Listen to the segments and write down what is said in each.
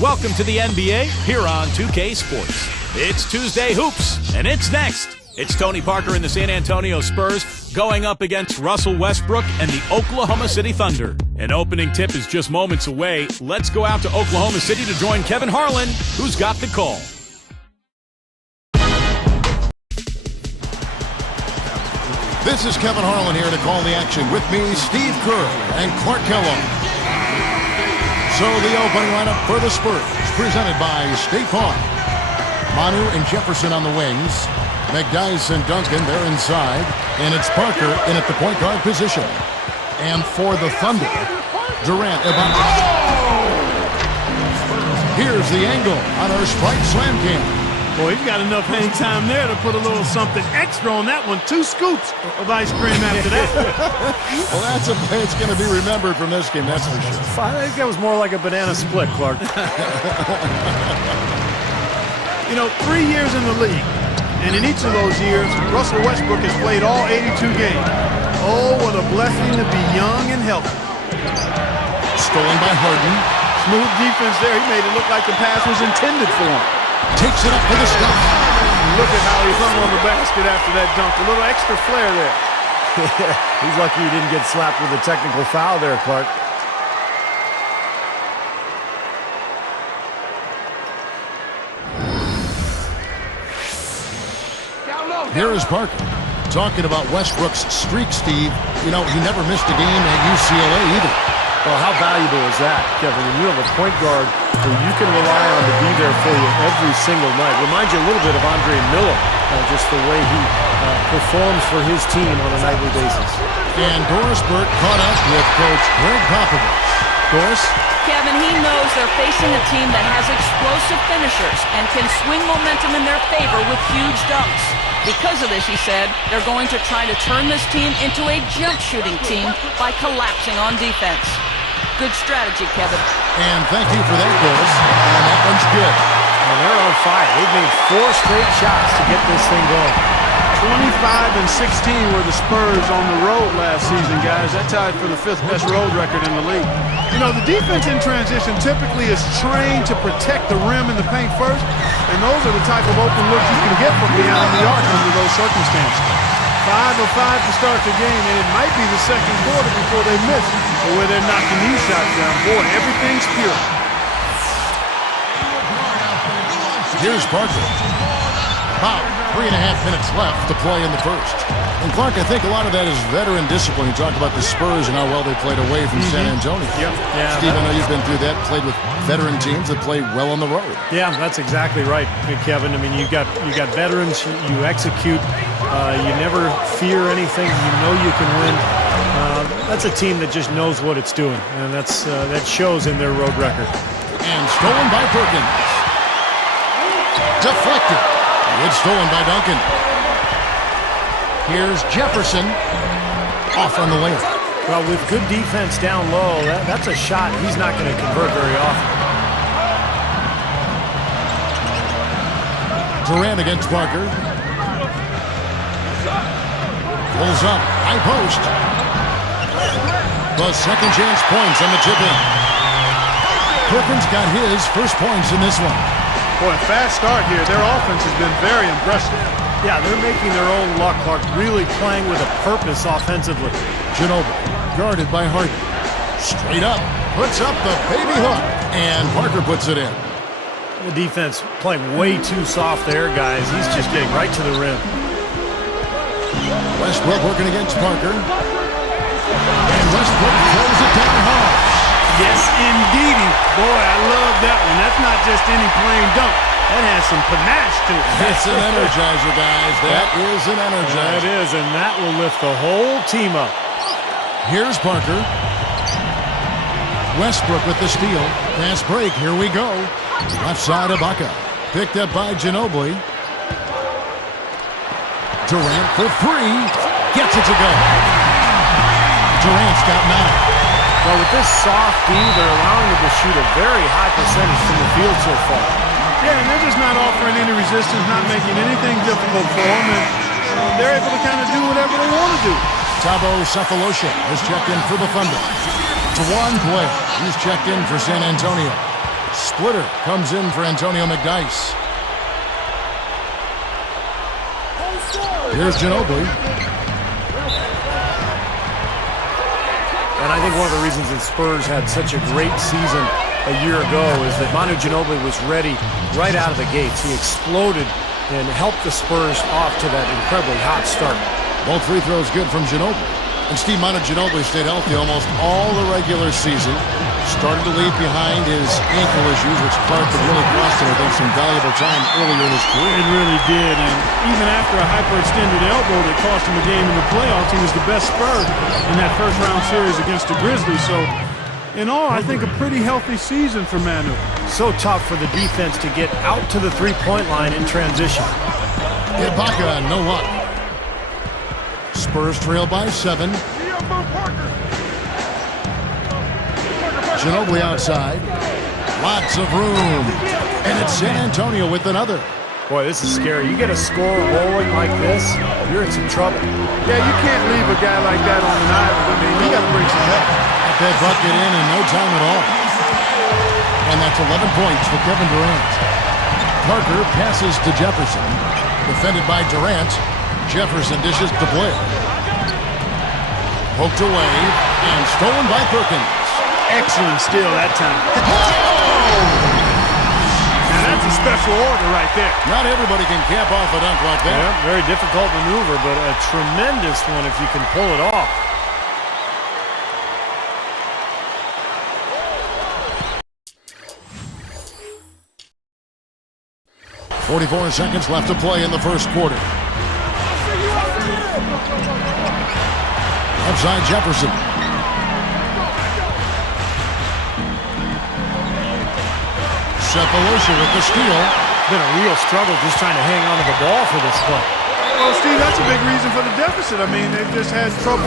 Welcome to the NBA here on 2K Sports. It's Tuesday Hoops, and it's next. It's Tony Parker and the San Antonio Spurs going up against Russell Westbrook and the Oklahoma City Thunder. An opening tip is just moments away. Let's go out to Oklahoma City to join Kevin Harlan, who's got the call. This is Kevin Harlan here to call the action. With me, Steve Kerr and Clark Kellogg. So the opening lineup for the Spurs, presented by State Farm. Manu and Jefferson on the wings. McDyess and Duncan, they're inside. And it's Parker in at the point guard position. And for the Thunder, Durant about. Here's the angle on our Sprite Slam Cam. Boy, he's got enough hang time there to put a little something extra on that one. 2 scoops of ice cream after that. Well, that's a play that's going to be remembered from this game, that's for sure. I think that was more like a banana split, Clark. 3 years in the league, and in each of those years, Russell Westbrook has played all 82 games. Oh, what a blessing to be young and healthy. Stolen by Harden. Smooth defense there. He made it look like the pass was intended for him. Takes it up for the stop. Look at how he hung on the basket after that dunk. A little extra flair there. He's lucky he didn't get slapped with a technical foul there, Clark. Here is Parker talking about Westbrook's streak, Steve. He never missed a game at UCLA either. Well, how valuable is that, Kevin? When you have a point guard who you can rely on to be there for you every single night. Reminds you a little bit of Andre Miller, just the way he performs for his team on a nightly basis. And Doris Burke caught up with Coach Greg Popovich. Doris? Kevin, he knows they're facing a team that has explosive finishers and can swing momentum in their favor with huge dunks. Because of this, he said, they're going to try to turn this team into a jump shooting team by collapsing on defense. Good strategy, Kevin. And thank you for that, Doris. And that one's good. And they're on fire. They've made 4 straight shots to get this thing going. 25-16 were the Spurs on the road last season, guys. That tied for the 5th best road record in the league. The defense in transition typically is trained to protect the rim and the paint first, and those are the type of open looks you can get from beyond the arc under those circumstances. 5 of 5 to start the game, and it might be the second quarter before they miss, but where they're knocking these shots down. Boy, everything's pure. Here's Parker. About 3.5 minutes left to play in the first. And Clark, I think a lot of that is veteran discipline. You talk about the Spurs and how well they played away from San Antonio. Yep. Yeah, Steve, I know you've been through that, played with veteran teams that play well on the road. Yeah, that's exactly right, Kevin. I mean, you got veterans, you execute, you never fear anything, you know you can win. That's a team that just knows what it's doing, and that shows in their road record. And stolen by Perkins. Deflected. It's stolen by Duncan. Here's Jefferson. Off on the layup. Well, with good defense down low, that's a shot he's not going to convert very often. Durant against Parker. Pulls up. High post. The second chance points on the tip-in. Perkins got his first points in this one. Boy, a fast start here. Their offense has been very impressive. Yeah, they're making their own luck, Clark, really playing with a purpose offensively. Ginobili, guarded by Harden. Straight up, puts up the baby hook, and Parker puts it in. The defense playing way too soft there, guys. He's just getting right to the rim. Westbrook working against Parker. And Westbrook throws it down hard. Yes, indeedy. Boy, I love that one. That's not just any plain dunk. That has some panache to it. It's an energizer, guys. That is an energizer. That is, and that will lift the whole team up. Here's Parker. Westbrook with the steal. Fast break. Here we go. Left side of Ibaka. Picked up by Ginobili. Durant for 3. Gets it to go. Durant's got 9. Well, with this soft D, they're allowing him to shoot a very high percentage from the field so far. Yeah, and they're just not offering any resistance, not making anything difficult for them, and they're able to kind of do whatever they want to do. Thabo Sefolosha has checked in for the Thunder. Juwan Blair, he's checked in for San Antonio. splitter comes in for Antonio McDyess. Here's Ginobili. And I think one of the reasons that Spurs had such a great season a year ago is that Manu Ginobili was ready right out of the gates. He exploded and helped the Spurs off to that incredibly hot start. Both free throws good from Ginobili. And Steve, Manu Ginobili stayed healthy almost all the regular season. Started to leave behind his ankle issues, which Clark could really cost him, I think, some valuable time earlier in his career. It really did, and even after a hyperextended elbow that cost him a game in the playoffs, he was the best Spur in that first-round series against the Grizzlies. So, in all, I think a pretty healthy season for Manu. So tough for the defense to get out to the three-point line in transition. Ibaka, no luck. Spurs trail by 7. Ginobili outside. Lots of room. And it's San Antonio with another. Boy, this is scary. You get a score rolling like this, you're in some trouble. Yeah, you can't leave a guy like that on an island. I mean, you got to bring some help. Got that bucket in no time at all. And that's 11 points for Kevin Durant. Parker passes to Jefferson. Defended by Durant. Jefferson dishes to Blair. Poked away and stolen by Perkins. Excellent steal that time. Now that's a special order right there. Not everybody can cap off a dunk like that. Yeah, very difficult maneuver, but a tremendous one if you can pull it off. .44 seconds left to play in the first quarter. Outside Jefferson. Cephalosha with the steal. Been a real struggle just trying to hang on to the ball for this play. Well, Steve, that's a big reason for the deficit. I mean, they've just had trouble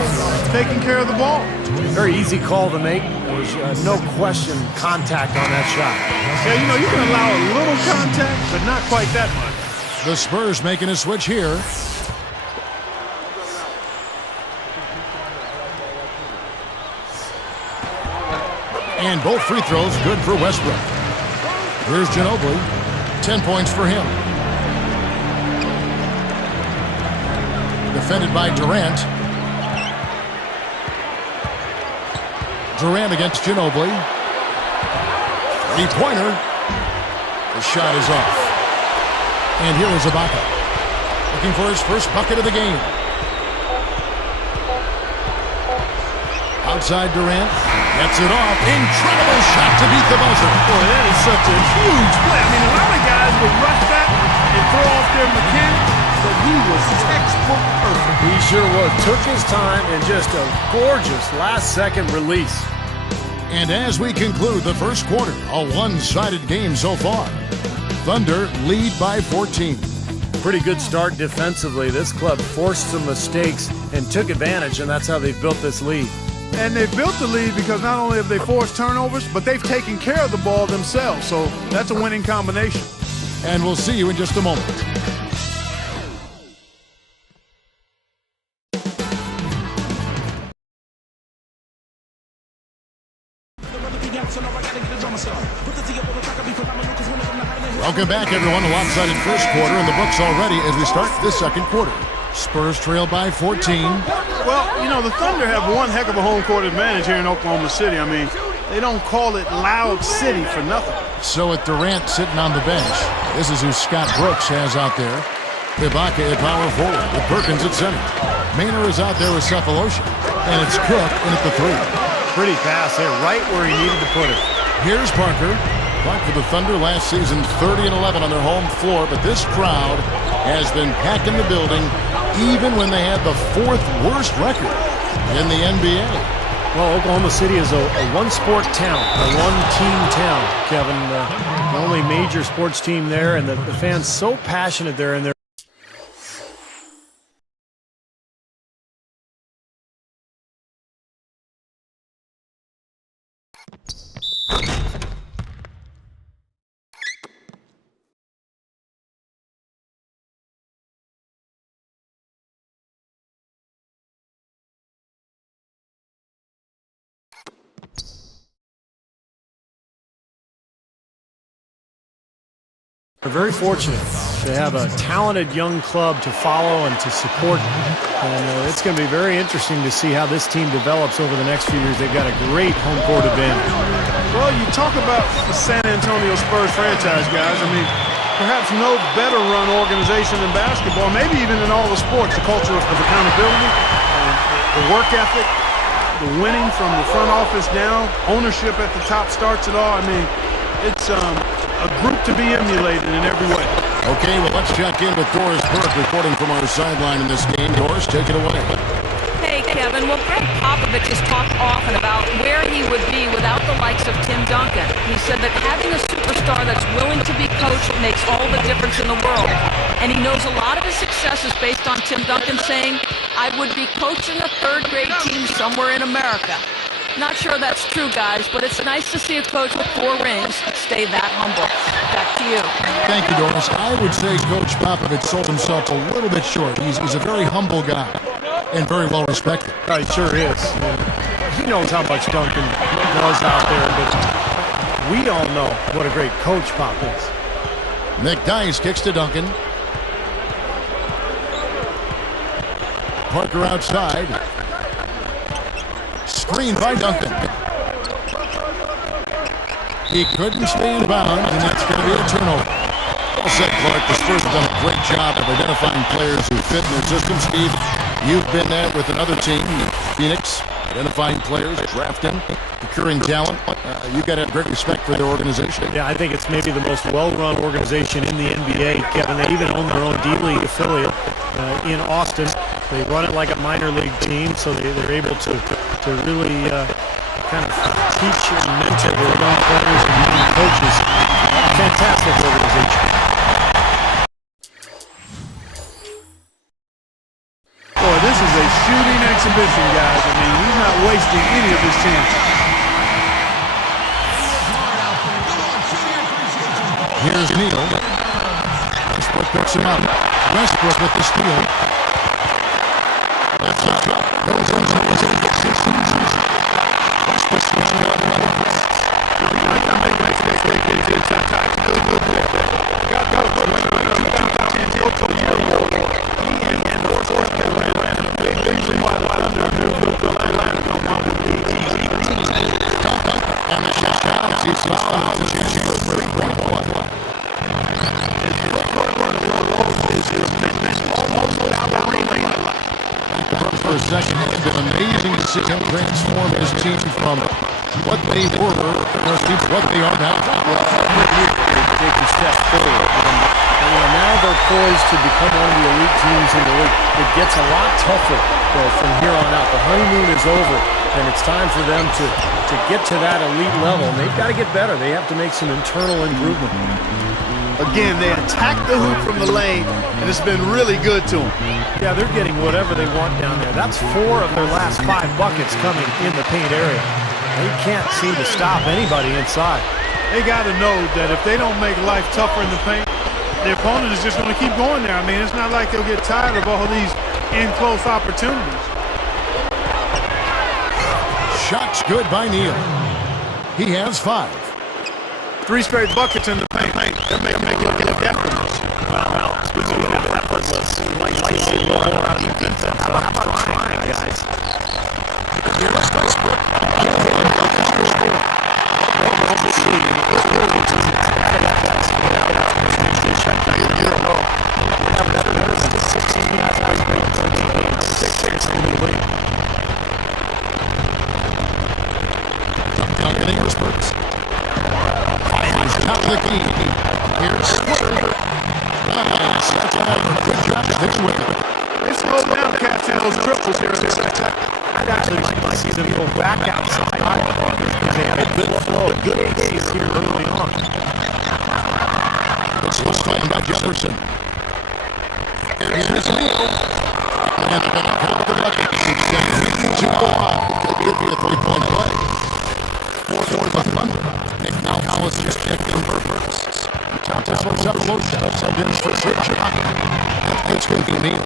taking care of the ball. Very easy call to make. There was no question contact on that shot. Yeah, you know, you can allow a little contact, but not quite that much. The Spurs making a switch here. And both free throws good for Westbrook. Here's Ginobili. 10 points for him. Defended by Durant. Durant against Ginobili. Three-pointer. The shot is off. And here is Ibaka. Looking for his first bucket of the game. Outside Durant. Gets it off. Incredible shot to beat the buzzer. Boy, that is such a huge play. I mean, a lot of guys would rush that and throw off their mechanics, but he was textbook perfect. He sure was. Took his time and just a gorgeous last-second release. And as we conclude the first quarter, a one-sided game so far. Thunder lead by 14. Pretty good start defensively. This club forced some mistakes and took advantage, and that's how they've built this lead. And they've built the lead because not only have they forced turnovers, but they've taken care of the ball themselves. So that's a winning combination. And we'll see you in just a moment. Welcome back, everyone. A lopsided first quarter in the books already as we start this second quarter. Spurs trail by 14. Well, you know, the Thunder have one heck of a home court advantage here in Oklahoma City. I mean, they don't call it Loud City for nothing. So with Durant sitting on the bench, this is who Scott Brooks has out there. Ibaka at power forward with Perkins at center. Maynard is out there with Cephalosha. And it's Cook in at the 3. Pretty pass there, right where he needed to put it. Here's Parker. Clark for the Thunder last season 30-11 on their home floor, but this crowd has been packing the building even when they had the 4th worst record in the NBA. Well, Oklahoma City is a one-sport town, a one-team town, Kevin. The only major sports team there, and the fans so passionate there in their We're very fortunate to have a talented young club to follow and to support. And it's going to be very interesting to see how this team develops over the next few years. They've got a great home court advantage. Well, you talk about the San Antonio Spurs franchise, guys. I mean, perhaps no better run organization than basketball, maybe even in all the sports. The culture of accountability, the work ethic, the winning from the front office down, ownership at the top starts it all. I mean, it's a group to be emulated in every way. Okay, well, let's check in with Doris Burke reporting from our sideline in this game. Doris, take it away. Hey, Kevin. Well, Greg Popovich has talked often about where he would be without the likes of Tim Duncan. He said that having a superstar that's willing to be coached makes all the difference in the world. And he knows a lot of his success is based on Tim Duncan saying, I would be coaching a third-grade team somewhere in America. Not sure that's true, guys, but it's nice to see a coach with 4 rings stay that humble. Back to you. Thank you, Doris. I would say Coach Popovich sold himself a little bit short. He's a very humble guy and very well respected. He sure is. He knows how much Duncan does out there, but we all know what a great coach Pop is. Nick Dice kicks to Duncan. Parker outside. Screen by Duncan. He couldn't stay in bounds, and that's going to be a turnover. Well said, Clark. The Spurs have done a great job of identifying players who fit in their system. Steve, you've been there with another team, Phoenix, identifying players, drafting, procuring talent. You've got to have great respect for their organization. Yeah, I think it's maybe the most well-run organization in the NBA, Kevin. They even own their own D-League affiliate in Austin. They run it like a minor league team, so they're able to really kind of teach and mentor their young players and young coaches. Fantastic organization. Boy, this is a shooting exhibition, guys. I mean, he's not wasting any of his chances. Here's Neal. Westbrook picks him up. Westbrook with the steal. That's a shot. Goes on to for a second, it's been amazing to see him transform his team from what they were to what they are now. Take a step forward. And now they're poised to become one of the elite teams in the league. It gets a lot tougher from here on out. The honeymoon is over, and it's time for them to get to that elite level. And they've got to get better. They have to make some internal improvement. Again, they attack the hoop from the lane, and it's been really good to them. Yeah, they're getting whatever they want down there. That's 4 of their last 5 buckets coming in the paint area. They can't seem to stop anybody inside. They got to know that if they don't make life tougher in the paint, the opponent is just going to keep going there. I mean, it's not like they'll get tired of all these in-close opportunities. Shots good by Neal. He has 5. 3 straight buckets in the paint. They're making it effortless. Well, speaking of effortless, you might see a little more out of your defense. How about trying, guys? Here's Westbrook. Top of the key. Here's Spurs. Nice. That's another good job to stick with it. They slowed down catching those triples here in the second. I'd actually like to see them go back outside. They had a good flow, good pace here early on. It's playing by Jefferson. Here's Neal. And they're going to count the buckets. It's 2-1. Could be a 3-point play. For the Thunder. Nick Malcolm just checked in for purposes. This one's up a little shot. So in for Serge. That's going to be Neal.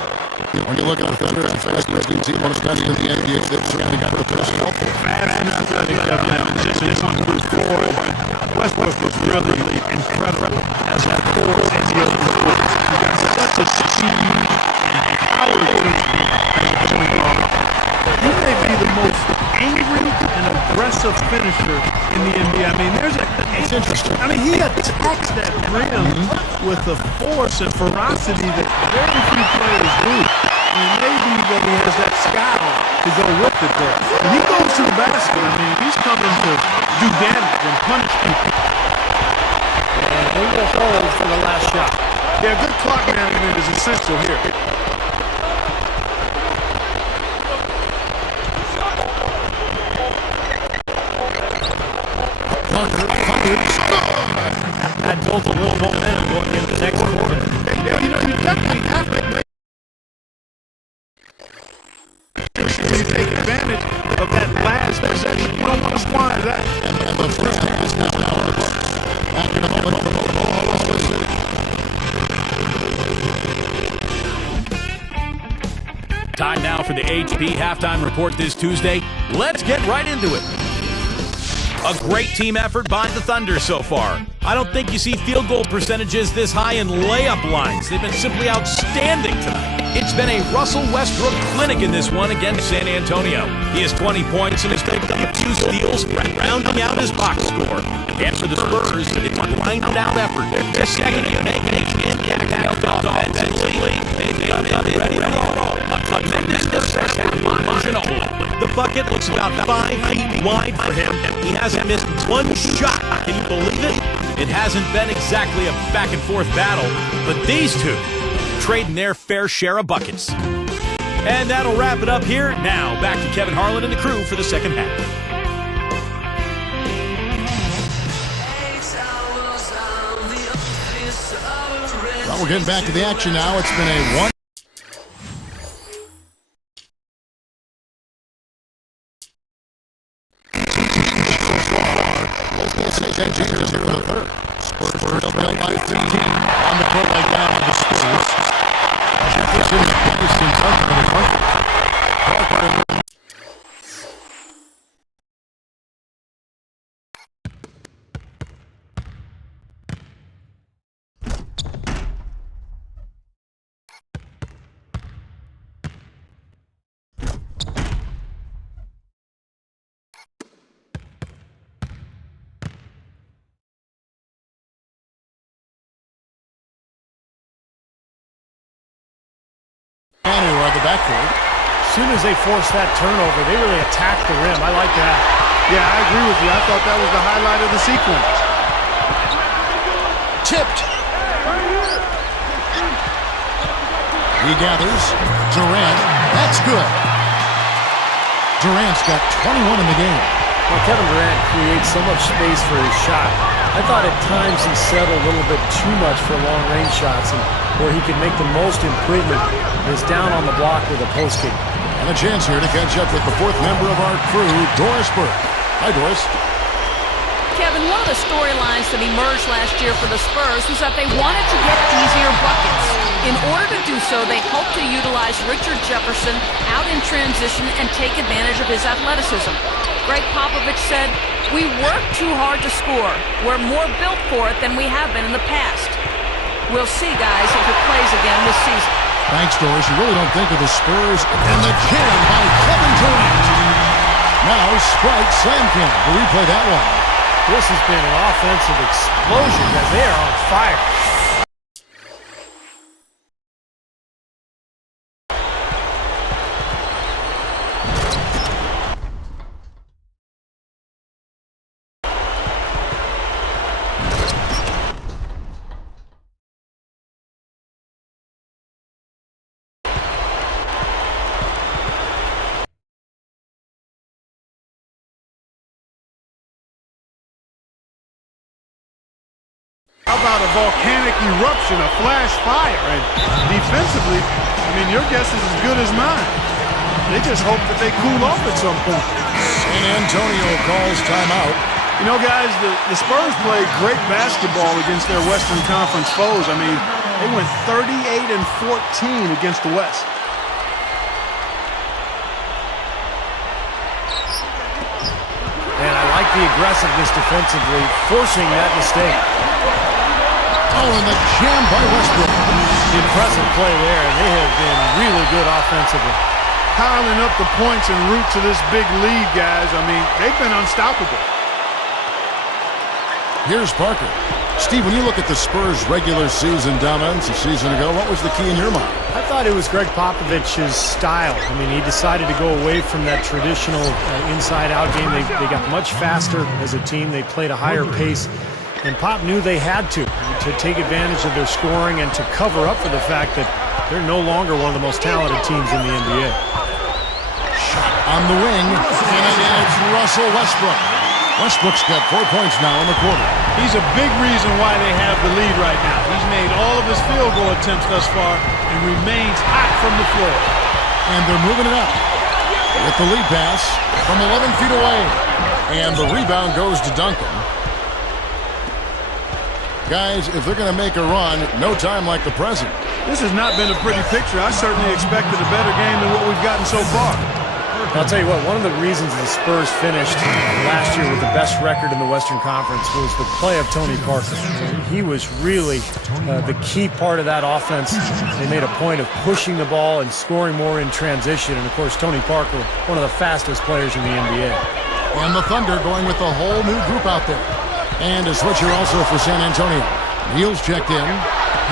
When you look at the Thunder, it's you see one of the best in the NBA. They've certainly got the personnel for it. This one was forward. Westbrook was really incredible as a forward. finisher in the NBA. I mean, it's interesting. I mean, he attacks that rim with a force and ferocity that very few players do. And maybe that he has that scowl to go with it there. When he goes to the basket, I mean, he's coming to do damage and punish people. And they will hold for the last shot. Yeah, good clock management is essential here. That built a little momentum going into the next quarter. Yeah, you know, you definitely have to make sure you take advantage of that last possession. You don't want to squander that. And the first half is now out of the book. Back in a moment over Oklahoma City. Time now for the HP halftime report this Tuesday. Let's get right into it. A great team effort by the Thunder so far. I don't think you see field goal percentages this high in layup lines. They've been simply outstanding tonight. It's been a Russell Westbrook clinic in this one against San Antonio. He has 20 points and has picked up 2 steals, rounding out his box score. And for the Spurs, it's a grinded-out effort. They're second to make an impact offensively. They've been ready to roll. A tremendous first half margin only. The bucket looks about 5 feet wide for him. He hasn't missed one shot. Can you believe it? It hasn't been exactly a back-and-forth battle, but these two trading their fair share of buckets. And that'll wrap it up here. Now, back to Kevin Harlan and the crew for the second half. Well, we're getting back to the action now. It's been a one. Spurs trail by 15 on the court like that for the Spurs. Jefferson and Patterson something in the front. The backcourt. As soon as they forced that turnover, they really attacked the rim. I like that. Yeah, I agree with you. I thought that was the highlight of the sequence. Tipped. He gathers. Durant. That's good. Durant's got 21 in the game. Well, Kevin Durant creates so much space for his shot. I thought at times he settled a little bit too much for long-range shots, and where he could make the most improvement is down on the block with a post kick. And a chance here to catch up with the fourth member of our crew, Doris Burke. Hi, Doris. Kevin, one of the storylines that emerged last year for the Spurs was that they wanted to get easier buckets. In order to do so, they hoped to utilize Richard Jefferson out in transition and take advantage of his athleticism. Greg Popovich said, "We work too hard to score. We're more built for it than we have been in the past." We'll see, guys, if it plays again this season. Thanks, Doris. You really don't think of the Spurs and the jam by Kevin Durant. Now, Sprite Slam Cam to replay that one. This has been an offensive explosion as they are on fire. How about a volcanic eruption, a flash fire? And defensively, I mean, your guess is as good as mine. They just hope that they cool off at some point. San Antonio calls timeout. You know, guys, the Spurs played great basketball against their Western Conference foes. I mean, they went 38-14 against the West. And I like the aggressiveness defensively, forcing that mistake. Oh, and the jam by Westbrook. Impressive play there, and they have been really good offensively. piling up the points en route to this big lead, guys. I mean, they've been unstoppable. Here's Parker. Steve, when you look at the Spurs' regular season dominance a season ago, what was the key in your mind? I thought it was Greg Popovich's style. I mean, he decided to go away from that traditional inside-out game. They got much faster as a team. They played a higher pace. And Pop knew they had to take advantage of their scoring and to cover up for the fact that they're no longer one of the most talented teams in the NBA. Shot on the wing, and it's Russell Westbrook. Westbrook's got 4 points now in the quarter. He's a big reason why they have the lead right now. He's made all of his field goal attempts thus far and remains hot from the floor. And they're moving it up with the lead pass from 11 feet away. And the rebound goes to Duncan. Guys, if they're going to make a run, no time like the present. This has not been a pretty picture. I certainly expected a better game than what we've gotten so far. I'll tell you what, one of the reasons the Spurs finished last year with the best record in the Western Conference was the play of Tony Parker. He was really the key part of that offense. They made a point of pushing the ball and scoring more in transition. And, of course, Tony Parker, one of the fastest players in the NBA. And the Thunder going with a whole new group out there. And a switcher also for San Antonio. Neal's checked in.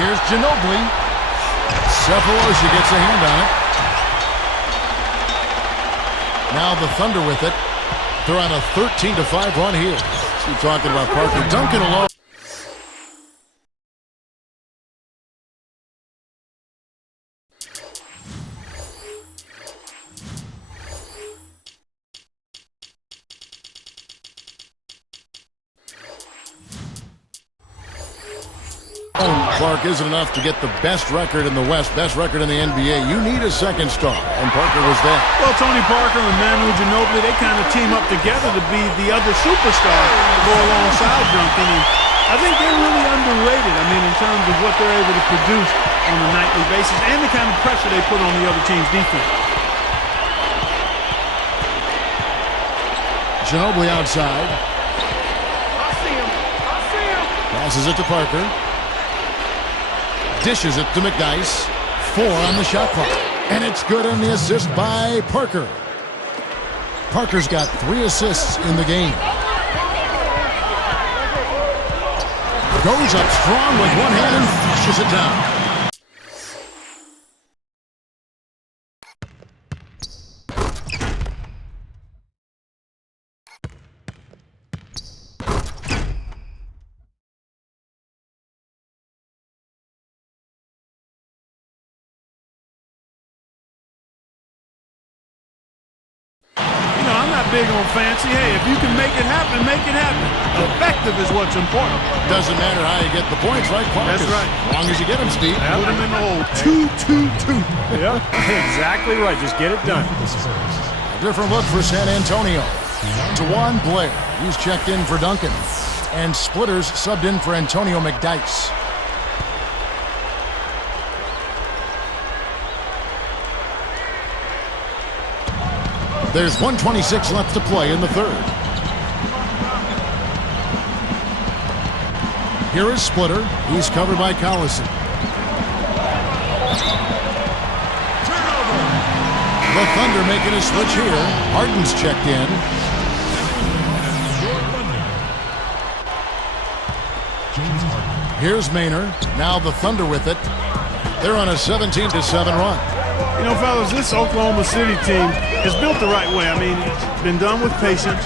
Here's Ginobili. Sefolosha gets a hand on it. Now the Thunder with it. They're on a 13-5 run here. Keep talking about Parker. Duncan alone. Clark isn't enough to get the best record in the West, best record in the NBA. You need a second star, and Parker was that. Well, Tony Parker and Manu Ginobili, they kind of team up together to be the other superstar to go alongside Duncan. And I think they're really underrated, I mean, in terms of what they're able to produce on a nightly basis and the kind of pressure they put on the other team's defense. Ginobili outside. Passes it to Parker. Dishes it to McDyess. 4 on the shot clock. And it's good on the assist by Parker. Parker's got 3 assists in the game. Goes up strong with one hand and flushes it down. Big on fancy. Hey, if you can make it happen, make it happen. Effective is what's important. Doesn't matter how you get the points, right, Clark? That's right. As long as you get them, Steve. Put them in the hole. 2-2-2. Yeah, exactly right. Just get it done. A different look for San Antonio. Dewan Blair. He's checked in for Duncan. And Splitters subbed in for Antonio McDyess. There's 1:26 left to play in the third. Here is Splitter. He's covered by Collison. The Thunder making a switch here. Harden's checked in. Here's Maynard. Now the Thunder with it. They're on a 17-7 run. You know, fellas, this Oklahoma City team is built the right way. I mean, it's been done with patience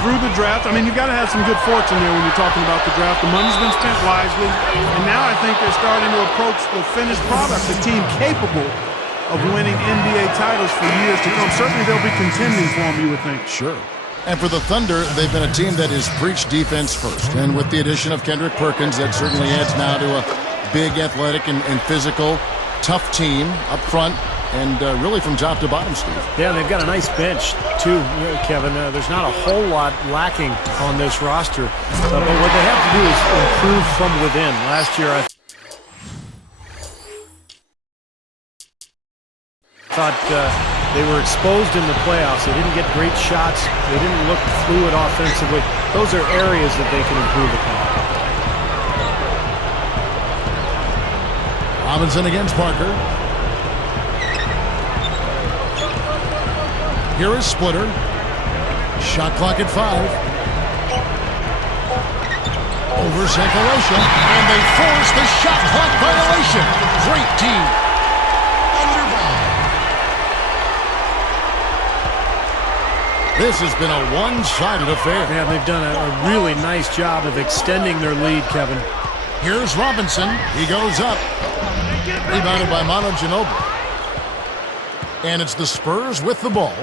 through the draft. I mean, you've got to have some good fortune there when you're talking about the draft. The money's been spent wisely, and now I think they're starting to approach the finished product, a team capable of winning NBA titles for years to come. Certainly they'll be contending for them, you would think. Sure. And for the Thunder, they've been a team that has preached defense first. And with the addition of Kendrick Perkins, that certainly adds now to a big athletic and physical, tough team up front. And really from top to bottom, Steve. Yeah, they've got a nice bench, too, Kevin. There's not a whole lot lacking on this roster. But what they have to do is improve from within. Last year, I thought they were exposed in the playoffs. They didn't get great shots. They didn't look fluid offensively. Those are areas that they can improve upon. Robinson against Parker. Here is Splitter. Shot clock at 5. Over Sankarosha, and they force the shot clock violation. Great team. This has been a one-sided affair. Yeah, they've done a really nice job of extending their lead, Kevin. Here's Robinson. He goes up. Rebounded by Manu Ginobili. And it's the Spurs with the ball.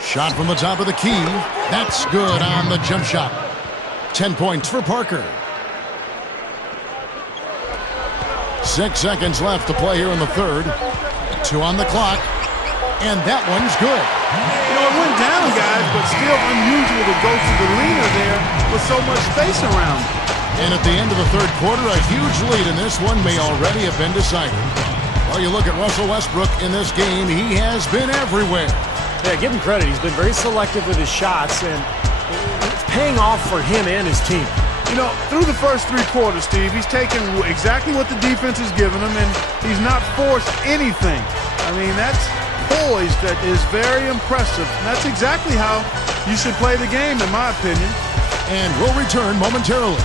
Shot from the top of the key. That's good on the jump shot. 10 points for Parker. 6 seconds left to play here in the third. 2 on the clock. And that one's good. You know, it went down, guys, but still unusual to go to the leaner there with so much space around. And at the end of the third quarter, a huge lead in this one may already have been decided. Well, you look at Russell Westbrook in this game, he has been everywhere. Yeah, give him credit. He's been very selective with his shots, and it's paying off for him and his team. You know, through the first 3 quarters, Steve, he's taken exactly what the defense has given him, and he's not forced anything. I mean, that's poise that is very impressive. And that's exactly how you should play the game, in my opinion. And we'll return momentarily.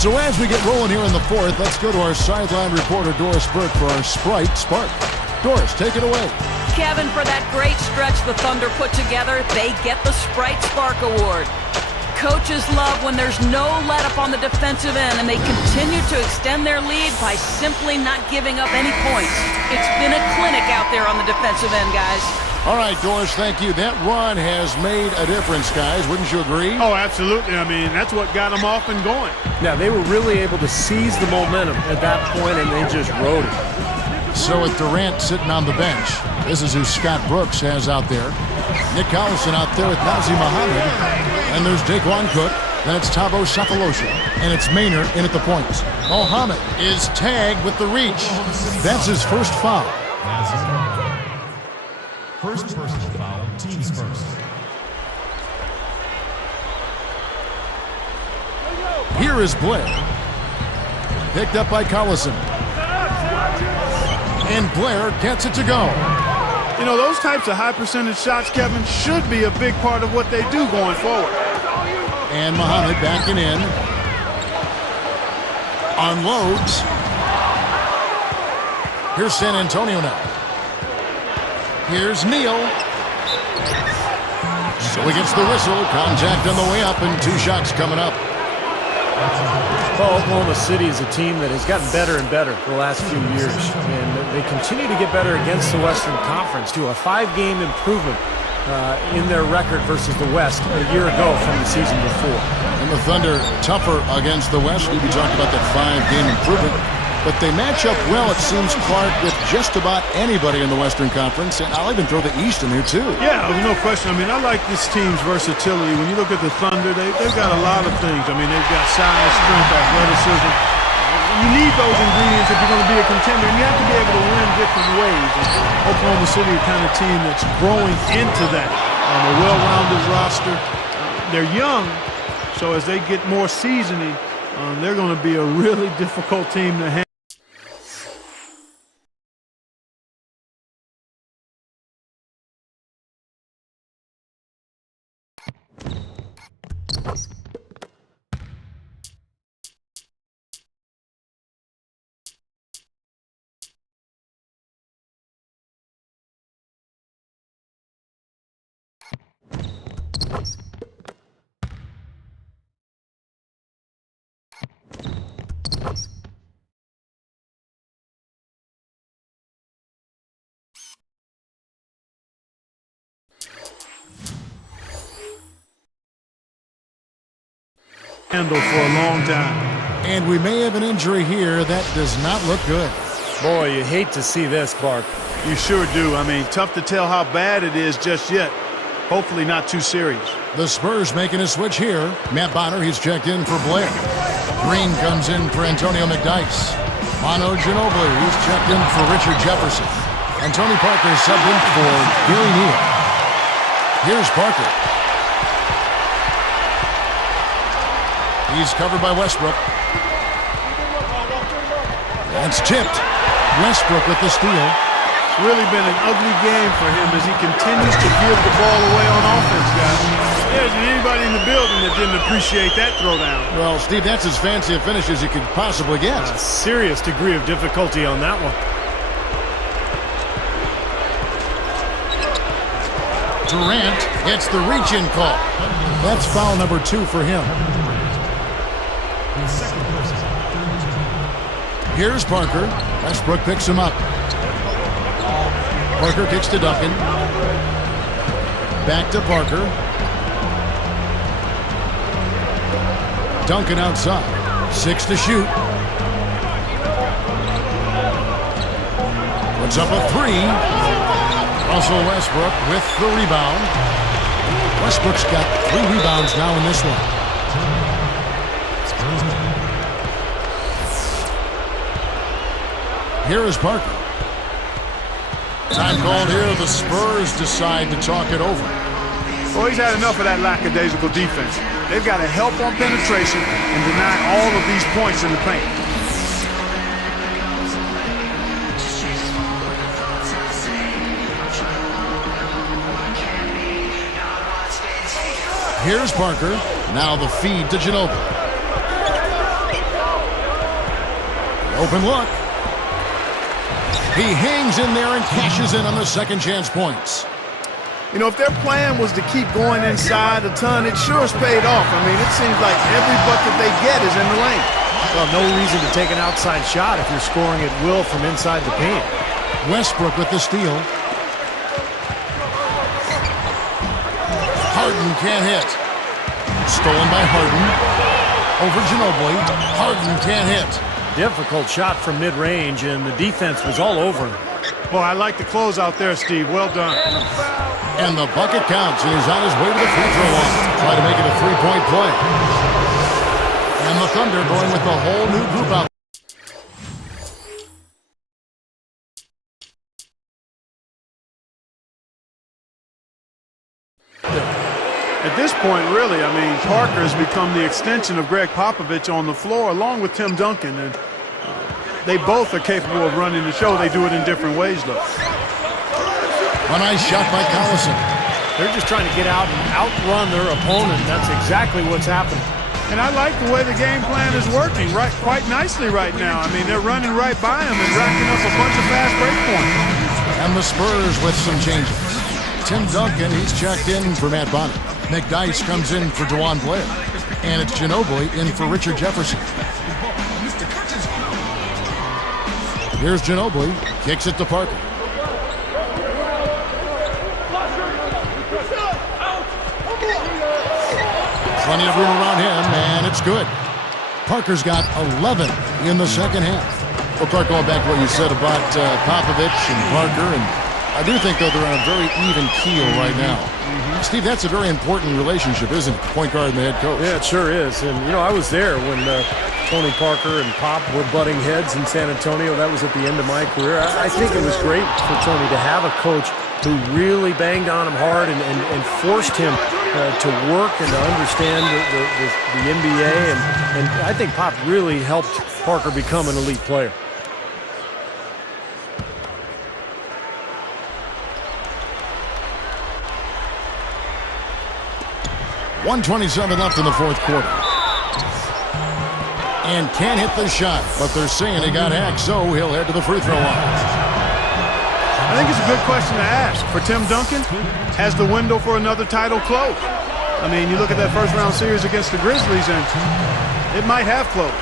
So as we get rolling here in the fourth, let's go to our sideline reporter, Doris Burke, for our Sprite Spark. Doris, take it away. Kevin, for that great stretch the Thunder put together, they get the Sprite Spark Award. Coaches love when there's no let-up on the defensive end, and they continue to extend their lead by simply not giving up any points. It's been a clinic out there on the defensive end, guys. All right, Doris, thank you. That run has made a difference, guys. Wouldn't you agree? Oh, absolutely. I mean, that's what got them off and going. Yeah, they were really able to seize the momentum at that point, and they just rode it. So with Durant sitting on the bench, this is who Scott Brooks has out there. Nick Collison out there with Nazir Muhammad. And there's Daquan Cook. Then it's Thabo Sefolosha. And it's Maynard in at the points. Muhammad is tagged with the reach. That's his first foul. First personal foul, teams first. Here is Blair. Picked up by Collison. And Blair gets it to go. You know, those types of high percentage shots, Kevin, should be a big part of what they do going forward. And Muhammad backing in. Unloads. Here's San Antonio now. Here's Neal. So he gets the whistle. Contact on the way up and 2 shots coming up. Well, Oklahoma City is a team that has gotten better and better for the last few years, and they continue to get better against the Western Conference, too. A 5-game improvement in their record versus the West a year ago from the season before. And the Thunder tougher against the West. We talked about that 5-game improvement. But they match up well, it seems, Clark, with just about anybody in the Western Conference. And I'll even throw the East in there, too. Yeah, there's no question. I mean, I like this team's versatility. When you look at the Thunder, they've got a lot of things. I mean, they've got size, strength, athleticism. You need those ingredients if you're going to be a contender, and you have to be able to win different ways. And Oklahoma City is the kind of team that's growing into that. A well-rounded roster. They're young, so as they get more seasoning, they're going to be a really difficult team to handle. For a long time. And we may have an injury here that does not look good. Boy, you hate to see this, Clark. You sure do. I mean, tough to tell how bad it is just yet. Hopefully not too serious. The Spurs making a switch here. Matt Bonner, he's checked in for Blair. Green comes in for Antonio McDyess. Manu Ginobili, he's checked in for Richard Jefferson. And Tony Parker subbed in for Gary Neal. Here's Parker. He's covered by Westbrook. That's tipped. Westbrook with the steal. It's really been an ugly game for him as he continues to give the ball away on offense, guys. There isn't anybody in the building that didn't appreciate that throwdown. Well, Steve, that's as fancy a finish as you could possibly get. A serious degree of difficulty on that one. Durant gets the reach-in call. That's foul number 2 for him. Here's Parker. Westbrook picks him up. Parker kicks to Duncan. Back to Parker. Duncan outside. 6 to shoot. Puts up a 3. Russell Westbrook with the rebound. Westbrook's got 3 rebounds now in this one. Here is Parker. Time called here. The Spurs decide to talk it over. Well, he's had enough of that lackadaisical defense. They've got to help on penetration and deny all of these points in the paint. Here's Parker. Now the feed to Ginobili. Open look. He hangs in there and cashes in on the second chance points. You know, if their plan was to keep going inside a ton, it sure has paid off. I mean, it seems like every bucket they get is in the lane. Well, no reason to take an outside shot if you're scoring at will from inside the paint. Westbrook with the steal. Harden can't hit. Stolen by Harden. Over Ginobili. Harden can't hit. Difficult shot from mid-range, and the defense was all over him. Boy, I like the close out there, Steve. Well done. And the bucket counts, and he's on his way to the free throw line. Try to make it a three-point play. And the Thunder going with the whole new group out. At this point, really, I mean, Parker has become the extension of Greg Popovich on the floor, along with Tim Duncan. And they both are capable of running the show. They do it in different ways, though. A nice shot by Collison. They're just trying to get out and outrun their opponent. That's exactly what's happening. And I like the way the game plan is working quite nicely right now. I mean, they're running right by him and racking up a bunch of fast break points. And the Spurs with some changes. Tim Duncan, he's checked in for Matt Bonner. McDyess comes in for DeJuan Blair. And it's Ginobili in for Richard Jefferson. Here's Ginobili. Kicks it to Parker. Plenty of room around him, and it's good. Parker's got 11 in the second half. Well, Clark, going back to what you said about Popovich and Parker, and I do think, though, they're on a very even keel right now. Steve, that's a very important relationship, isn't it? Point guard and the head coach. Yeah, it sure is. And, you know, I was there when Tony Parker and Pop were butting heads in San Antonio. That was at the end of my career. I think it was great for Tony to have a coach who really banged on him hard and forced him to work and to understand the NBA. And I think Pop really helped Parker become an elite player. .127 left in the fourth quarter. And can't hit the shot, but they're saying he got hacked, so he'll head to the free throw line. I think it's a good question to ask. For Tim Duncan, has the window for another title closed? I mean, you look at that first-round series against the Grizzlies, and it might have closed.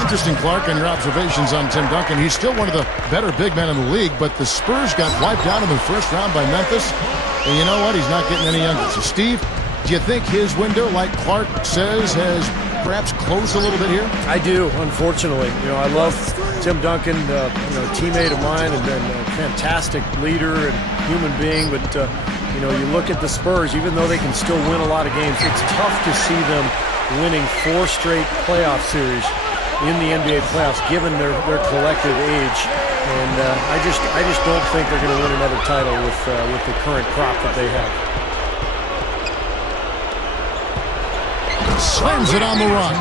Interesting, Clark, on your observations on Tim Duncan. He's still one of the better big men in the league, but the Spurs got wiped out in the first round by Memphis. And you know what? He's not getting any younger. So, Steve, do you think his window, like Clark says, has perhaps closed a little bit here? I do, unfortunately. You know, I love Tim Duncan, teammate of mine and a fantastic leader and human being. But, you know, you look at the Spurs, even though they can still win a lot of games, it's tough to see them winning 4 straight playoff series in the NBA playoffs, given their collective age. And I just don't think they're going to win another title with the current crop that they have. Slams it on the run.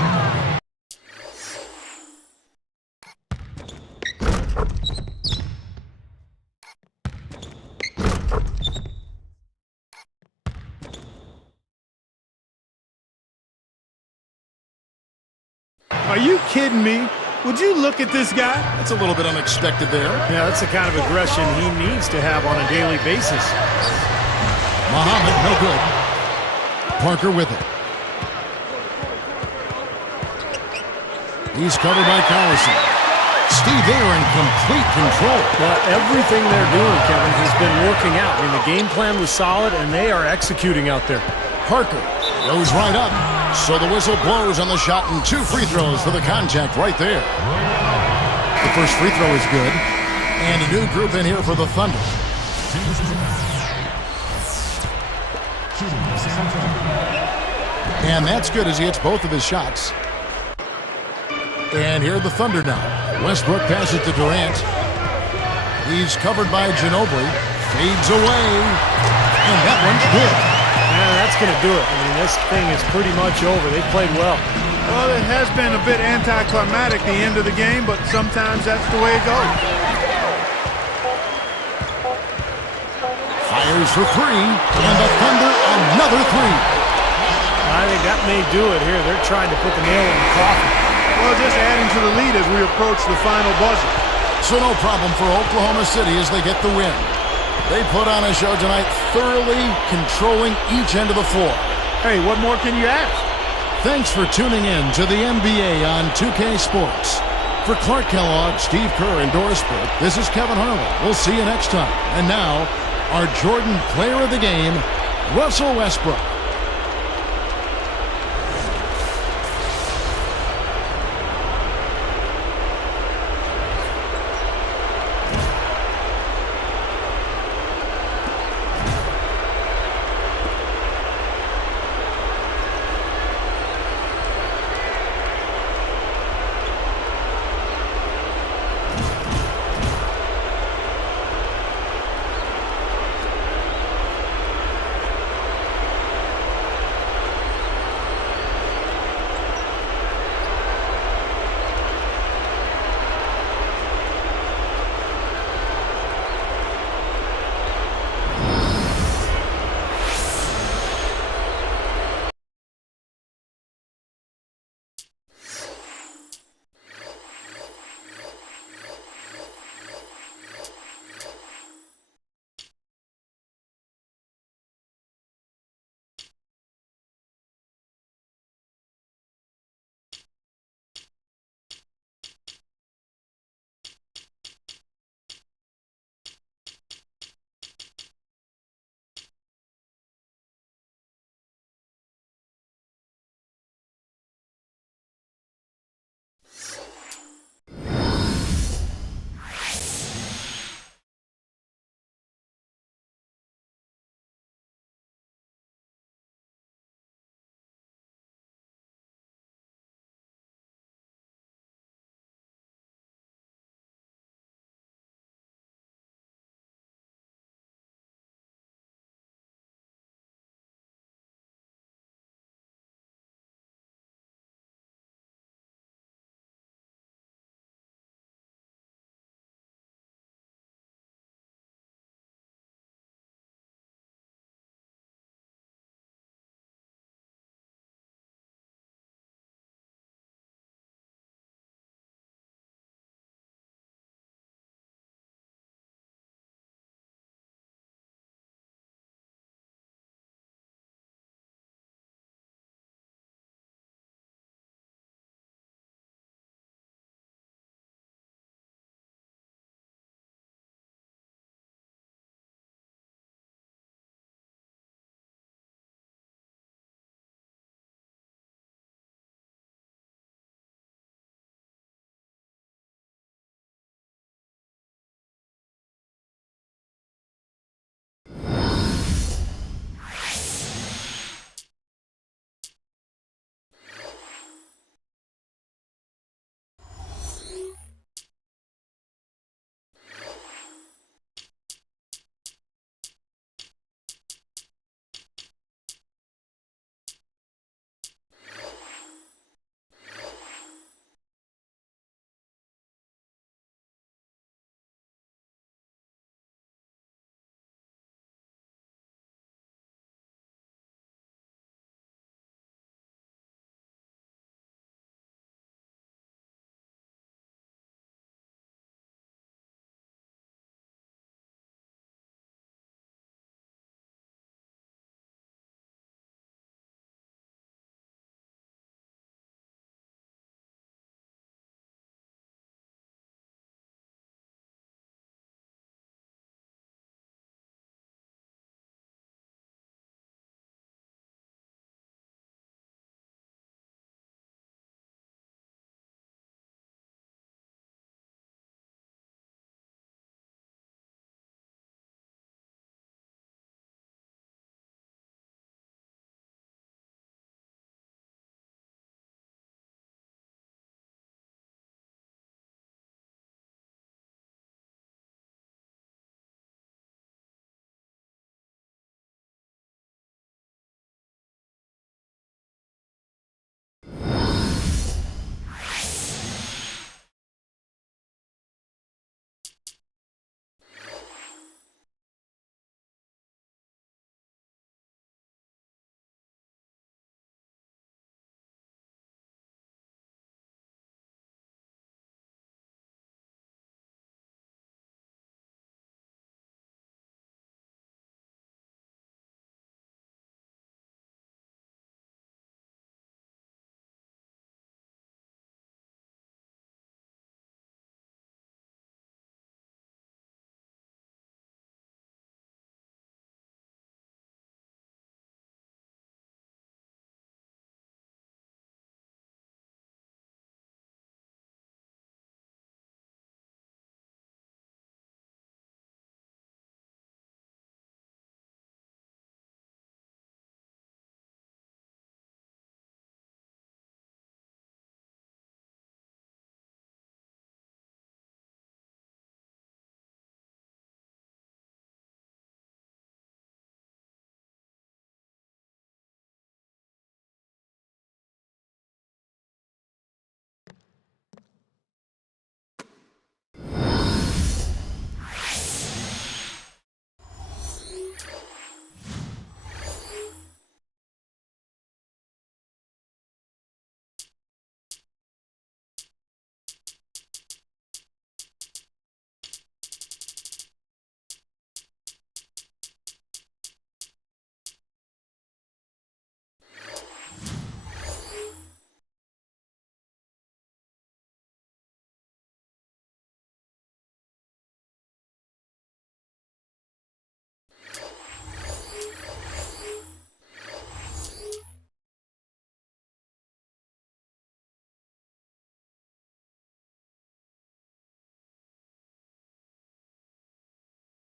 Are you kidding me? Would you look at this guy? It's a little bit unexpected there. Yeah, that's the kind of aggression he needs to have on a daily basis. Muhammad, no good. Parker with it. He's covered by Collison. Steve, they are in complete control. Well, everything they're doing, Kevin, has been working out. I mean, the game plan was solid, and they are executing out there. Parker goes right up. So the whistle blows on the shot, and 2 free throws for the contact right there. The first free throw is good. And a new group in here for the Thunder. And that's good as he hits both of his shots. And here are the Thunder now. Westbrook passes to Durant. He's covered by Ginobili. Fades away. And that one's good. Yeah, that's going to do it. I mean, this thing is pretty much over. They played well. Well, it has been a bit anticlimactic, the end of the game, but sometimes that's the way it goes. Fires for 3. And the Thunder another 3. I think that may do it here. They're trying to put the nail in the coffin. Well, just adding to the lead as we approach the final buzzer. So no problem for Oklahoma City as they get the win. They put on a show tonight, thoroughly controlling each end of the floor. Hey, what more can you ask? Thanks for tuning in to the NBA on 2K Sports. For Clark Kellogg, Steve Kerr, and Doris Burke, this is Kevin Harlan. We'll see you next time. And now, our Jordan Player of the Game, Russell Westbrook.